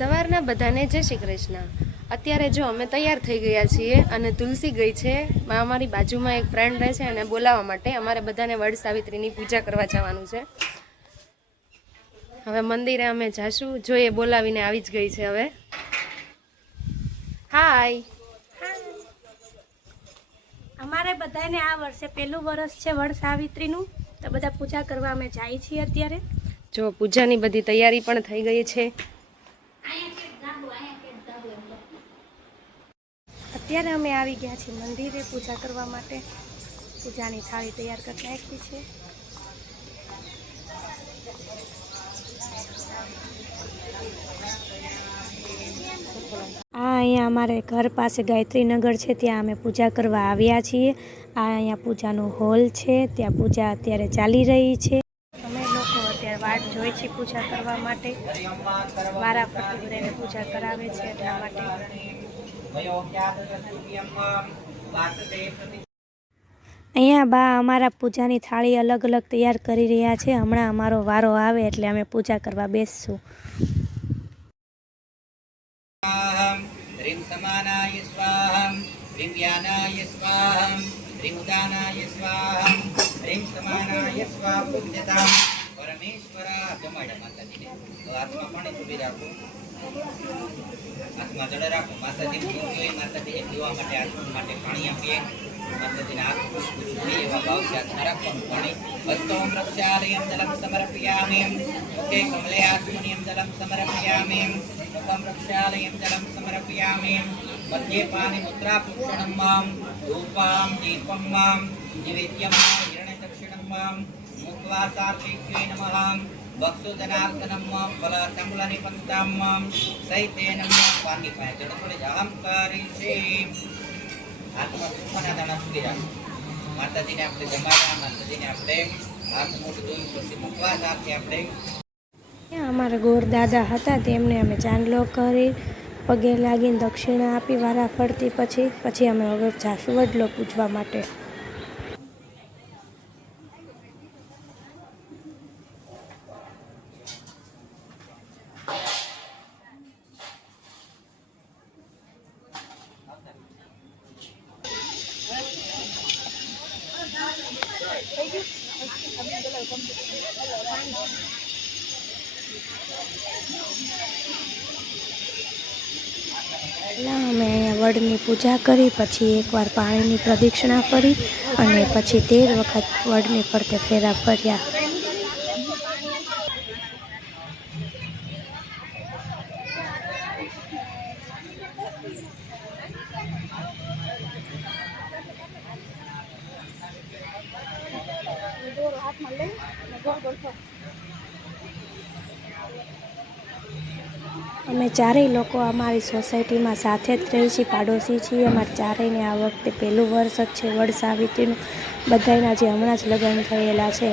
સવારના બધાને જય શ્રી કૃષ્ણ। અત્યારે જો અમે તૈયાર થઈ ગયા છીએ અને તુલસી ગઈ છે અમારી બાજુમાં એક ફ્રેન્ડ રહે છે અને બોલાવવા માટે અમારે બધાને વડ સાવિત્રીની પૂજા કરવા જવાનું છે। હવે મંદિરે અમે જાશું, જો એ બોલાવીને આવી જ ગઈ છે। હવે હાય, અમારે બધાને આ વર્ષે પહેલું વર્ષ છે વડ સાવિત્રીનું, તો બધા પૂજા કરવા અમે જાય છીએ। અત્યારે જો પૂજાની બધી તૈયારી પણ થઈ ગઈ છે। અત્યારે અમે આવી ગયા છીએ મંદિરે પૂજા કરવા માટે। પૂજાની થાળી તૈયાર કરી નાખી છે। આ અહીંયા અમારે ઘર પાસે ગાયત્રીનગર છે, ત્યાં અમે પૂજા કરવા આવ્યા છીએ। આ અહીંયા પૂજાનું હોલ છે, ત્યાં પૂજા અત્યારે ચાલી રહી છે। અમે લોકો અત્યારે વાટ જોઈ છીએ પૂજા કરવા માટે, વારા ફરતી બધાને પૂજા કરાવે છે એટલા માટે। અહીંયા બા અમારા પૂજાની થાળી અલગ અલગ તૈયાર કરી રહ્યા છે। હમણાં અમારો વારો આવે એટલે અમે પૂજા કરવા બેસશું। ह्रीं समानाय स्वाहा, ह्रीं व्यानाय स्वाहा, ह्रीं उदानाय स्वाहा, ह्रीं समानाय स्वाहा। पूज्यता परमेश्वर जमाड़ा माताजी ने हाथમાં પાણી ચૂપી રાખો, હાથમાં જળ રાખો। માતાજી પીવે, માતાજી પીવા માટે આત્મા માટે પાણી આપીએ। માતાજીને હાથ પીએ એવા ભાવથી હાથમાં રાખવાનું પાણી। હસ્તોમ રક્ષાલયમ જલમ સમર્પયામિ, મુખે કમલે આત્મનિયમ જલમ સમર્પયામિ, મુખમ રક્ષાલયમ જલમ સમર્પયામિ, મધ્યે પાણી મુદ્રા પુક્ષણમ મામ, ધૂપામ દીપમ મામ, નિવેદ્યમ હિરણ્ય દક્ષિણમ મામ, મુખવાસાર્થિકે નમઃ, ભક્ષુજનાર્દનમ ફલ તંબુલની પંતામ સહિતે નમઃ। પાણી પાય જળ થોડે અહંકારી છે, હાથમાં સુખના દાણા ચૂકી રાખો। માતાજીને આપણે જમાડ્યા, માતાજીને આપણે હાથ મોઢું ધોઈ પછી મુખવાસાર્થે આપણે અમારા ગોર દાદા હતા, તેમને અમે ચાંદલો કરી પગે લાગીને દક્ષિણા આપી વારા ફરતી। પછી અમે હવે જાશું વડલો પૂજવા માટે। અમે અહીંયા વડની પૂજા કરી, પછી એકવાર પાણીની પ્રદક્ષિણા ફરી અને પછી 13 વખત વડની ફરતે ફેરા ફર્યા। અમે ચારેય લોકો અમારી સોસાયટીમાં સાથે જ રહીએ છીએ, પાડોશી છીએ। અમારે ચારેયને આ વખતે પહેલું વર્ષ જ છે વડ સાવિત્રીનું। બધાયના જે હમણાં જ લગ્ન થયેલા છે।